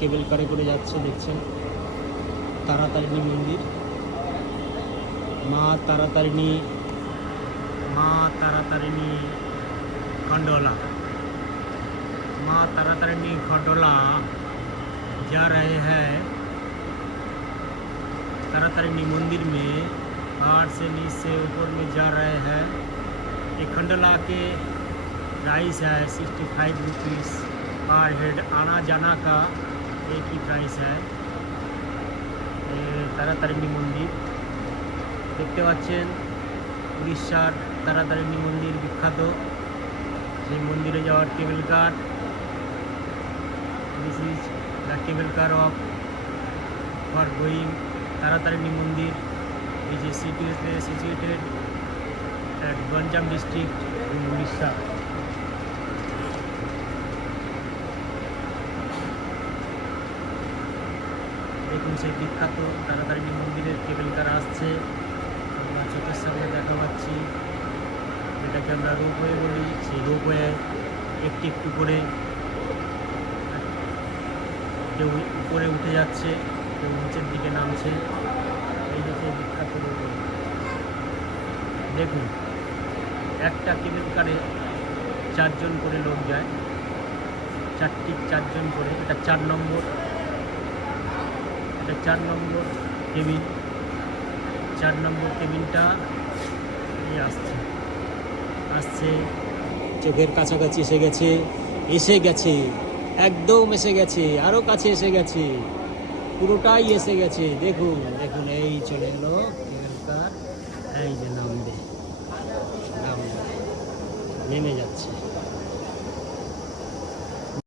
কেবল কারে করে যাচ্ছে দেখছেন। তারাতারিণী মন্দির, মা तारातारिणी, माँ तारातारिणी खंडोला, माँ तारातारिणी खंडोला जा रहे हैं तारातारिणी मंदिर में। पहाड़ से नीचे ऊपर में जा रहे हैं। ये खंडोला के प्राइस है 65 रुपीज़ पर हेड। आना जाना का एक ही प्राइस है। तारातारिणी मंदिर देखते पाচ্ছেন, উড়িষ্যার তারাতারিণী মন্দির বিখ্যাত। সেই মন্দিরে যাওয়ার cable car. This is the cable car of for going Taratarini মন্দির, which is situated at Ganjam district in Odisha. দেখুন সেই বিখ্যাত তারাতারিণী মন্দিরের কেবল কার আসছে। আমরা চোখের সামনে দেখা পাচ্ছি, এটাকে আমরা রোপওয়ে বলি। সেই রোপওয়ে একটু একটু করে কেউ উপরে উঠে যাচ্ছে, কেউ নিচের দিকে নামছে। এই যে সেই বিখ্যাত রোপওয়ে। দেখুন একটা কেবল কারে 4 জন করে লোক যায়, 4 জন করে। এটা 4 নম্বর, এটা 4 নম্বর কেবিন। 4 নম্বর কেবিনটা আসছে চোখের কাছাকাছি এসে গেছে, একদম এসে গেছে, আরও কাছে এসে গেছে, পুরোটাই এসে গেছে। দেখুন দেখুন এই চলে এলো কেবল কার। এই যে নেমে যাচ্ছে।